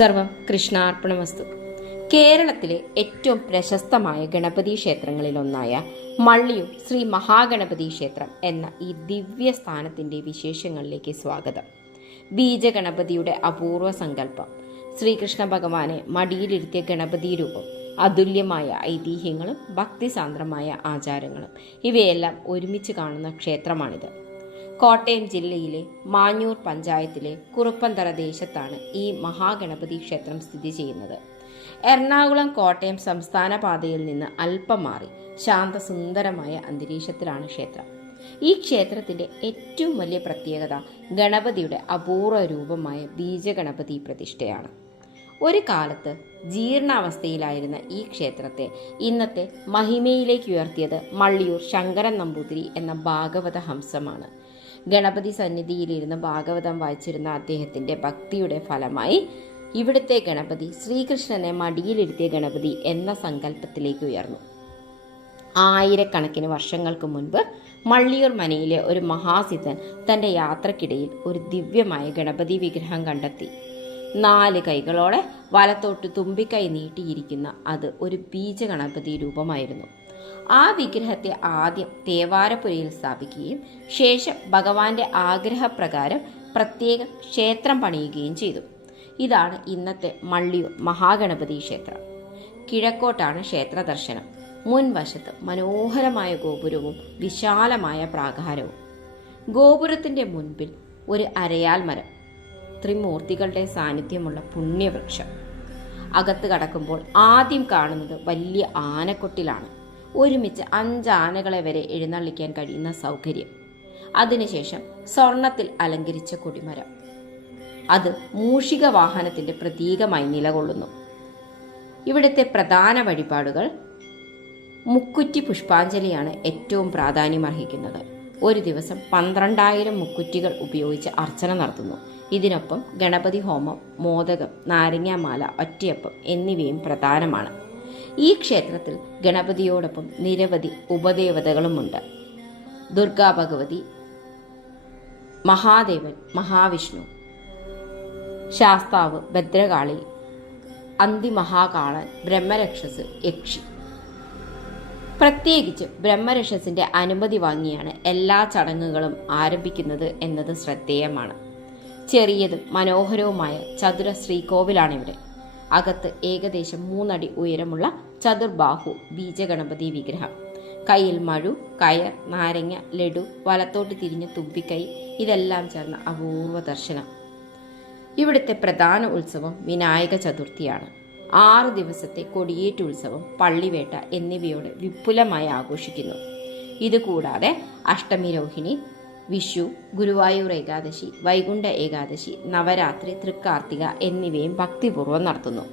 സർവം കൃഷ്ണാർപ്പണമസ്തു. കേരളത്തിലെ ഏറ്റവും പ്രശസ്തമായ ഗണപതി ക്ഷേത്രങ്ങളിലൊന്നായ മള്ളിയൂർ ശ്രീ മഹാഗണപതി ക്ഷേത്രം എന്ന ഈ ദിവ്യ സ്ഥാനത്തിൻ്റെ വിശേഷങ്ങളിലേക്ക് സ്വാഗതം. ബീജഗണപതിയുടെ അപൂർവ സങ്കല്പം, ശ്രീകൃഷ്ണ ഭഗവാനെ മടിയിലിരുത്തിയ ഗണപതി രൂപം, അതുല്യമായ ഐതിഹ്യങ്ങളും ഭക്തിസാന്ദ്രമായ ആചാരങ്ങളും ഇവയെല്ലാം ഒരുമിച്ച് കാണുന്ന ക്ഷേത്രമാണിത്. കോട്ടയം ജില്ലയിലെ മാഞ്ഞൂർ പഞ്ചായത്തിലെ കുറുപ്പന്തറ ദേശത്താണ് ഈ മഹാഗണപതി ക്ഷേത്രം സ്ഥിതി ചെയ്യുന്നത്. എറണാകുളം കോട്ടയം സംസ്ഥാന പാതയിൽ നിന്ന് അല്പം മാറി ശാന്തസുന്ദരമായ അന്തരീക്ഷത്തിലാണ് ക്ഷേത്രം. ഈ ക്ഷേത്രത്തിന്റെ ഏറ്റവും വലിയ പ്രത്യേകത ഗണപതിയുടെ അപൂർവ രൂപമായ ബീജഗണപതി പ്രതിഷ്ഠയാണ്. ഒരു കാലത്ത് ജീർണാവസ്ഥയിലായിരുന്ന ഈ ക്ഷേത്രത്തെ ഇന്നത്തെ മഹിമയിലേക്ക് ഉയർത്തിയത് മള്ളിയൂർ ശങ്കരൻ നമ്പൂതിരി എന്ന ഭാഗവത ഹംസമാണ്. ഗണപതി സന്നിധിയിലിരുന്ന് ഭാഗവതം വായിച്ചിരുന്ന അദ്ദേഹത്തിന്റെ ഭക്തിയുടെ ഫലമായി ഇവിടുത്തെ ഗണപതി ശ്രീകൃഷ്ണനെ മടിയിലിരുത്തിയ ഗണപതി എന്ന സങ്കല്പത്തിലേക്ക് ഉയർന്നു. ആയിരക്കണക്കിന് വർഷങ്ങൾക്ക് മുൻപ് മള്ളിയൂർ മനയിലെ ഒരു മഹാസിദ്ധൻ തന്റെ യാത്രക്കിടയിൽ ഒരു ദിവ്യമായ ഗണപതി വിഗ്രഹം കണ്ടെത്തി. 4 കൈകളോടെ വലത്തോട്ട് തുമ്പിക്കൈ നീട്ടിയിരിക്കുന്ന അത് ഒരു ബീജഗണപതി രൂപമായിരുന്നു. ആ വിഗ്രഹത്തെ ആദ്യം തേവാരപ്പുരയിൽ സ്ഥാപിക്കുകയും ശേഷം ഭഗവാന്റെ ആഗ്രഹപ്രകാരം പ്രത്യേക ക്ഷേത്രം പണിയുകയും ചെയ്തു. ഇതാണ് ഇന്നത്തെ മള്ളിയൂർ മഹാഗണപതി ക്ഷേത്രം. കിഴക്കോട്ടാണ് ക്ഷേത്ര ദർശനം. മുൻവശത്ത് മനോഹരമായ ഗോപുരവും വിശാലമായ പ്രാകാരവും. ഗോപുരത്തിന്റെ മുൻപിൽ ഒരു അരയാൽ മരം, ത്രിമൂർത്തികളുടെ സാന്നിധ്യമുള്ള പുണ്യവൃക്ഷം. അകത്ത് കടക്കുമ്പോൾ ആദ്യം കാണുന്നത് വലിയ ആനക്കൊട്ടിലാണ്. ഒരുമിച്ച് 5 ആനകളെ വരെ എഴുന്നള്ളിക്കാൻ കഴിയുന്ന സൗകര്യം. അതിനുശേഷം സ്വർണത്തിൽ അലങ്കരിച്ച കൊടിമരം, അത് മൂഷിക വാഹനത്തിന്റെ പ്രതീകമായി നിലകൊള്ളുന്നു. ഇവിടുത്തെ പ്രധാന വഴിപാടുകൾ മുക്കുറ്റി പുഷ്പാഞ്ജലിയാണ് ഏറ്റവും പ്രാധാന്യമർഹിക്കുന്നത്. ഒരു ദിവസം 12,000 മുക്കുറ്റികൾ ഉപയോഗിച്ച് അർച്ചന നടത്തുന്നു. ഇതിനൊപ്പം ഗണപതി ഹോമം, മോദകം, നാരങ്ങാമാല, ഒറ്റയപ്പം എന്നിവയും പ്രധാനമാണ്. ഈ ക്ഷേത്രത്തിൽ ഗണപതിയോടൊപ്പം നിരവധി ഉപദേവതകളുമുണ്ട്. ദുർഗാ ഭഗവതി, മഹാദേവൻ, മഹാവിഷ്ണു, ശാസ്താവ്, ഭദ്രകാളി, അന്തിമഹാകാളൻ, ബ്രഹ്മരക്ഷസ്, യക്ഷി. പ്രത്യേകിച്ച് ബ്രഹ്മരക്ഷസിന്റെ അനുമതി വാങ്ങിയാണ് എല്ലാ ചടങ്ങുകളും ആരംഭിക്കുന്നത് എന്നത് ശ്രദ്ധേയമാണ്. ചെറിയതും മനോഹരവുമായ ചതുര ശ്രീകോവിലാണിവിടെ. അകത്ത് ഏകദേശം 3 അടി ഉയരമുള്ള ചതുർബാഹു ബീജഗണപതി വിഗ്രഹം. കയ്യിൽ മഴു, കയർ, നാരങ്ങ, ലഡു, വലത്തോട്ട് തിരിഞ്ഞ തുമ്പിക്കൈ, ഇതെല്ലാം ചേർന്ന അപൂർവ ദർശനം. ഇവിടുത്തെ പ്രധാന ഉത്സവം വിനായക ചതുർത്ഥിയാണ്. 6 ദിവസത്തെ കൊടിയേറ്റ് ഉത്സവം, പള്ളിവേട്ട എന്നിവയോടെ വിപുലമായി ആഘോഷിക്കുന്നു. ഇതുകൂടാതെ അഷ്ടമി രോഹിണി, വിഷു, ഗുരുവായൂർ ഏകാദശി, വൈകുണ്ഠ ഏകാദശി, നവരാത്രി, തൃക്കാർത്തിക എന്നിവയും ഭക്തിപൂർവ്വം നടത്തുന്നു.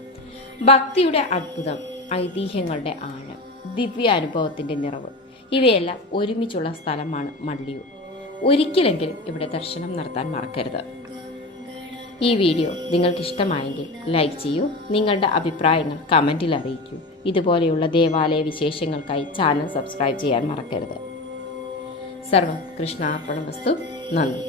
ഭക്തിയുടെ അത്ഭുതം, ഐതിഹ്യങ്ങളുടെ ആഴം, ദിവ്യാനുഭവത്തിന്റെ നിറവ്, ഇവയെല്ലാം ഒരുമിച്ചുള്ള സ്ഥലമാണ് മള്ളിയൂർ. ഒരിക്കലെങ്കിലും ഇവിടെ ദർശനം നടത്താൻ മറക്കരുത്. ഈ വീഡിയോ നിങ്ങൾക്ക് ഇഷ്ടമായെങ്കിൽ ലൈക്ക് ചെയ്യൂ. നിങ്ങളുടെ അഭിപ്രായങ്ങൾ കമൻറ്റിൽ അറിയിക്കൂ. ഇതുപോലെയുള്ള ദേവാലയ വിശേഷങ്ങൾക്കായി ചാനൽ സബ്സ്ക്രൈബ് ചെയ്യാൻ മറക്കരുത്. സർവം കൃഷ്ണാർപ്പണമസ്തു. നന്ദി.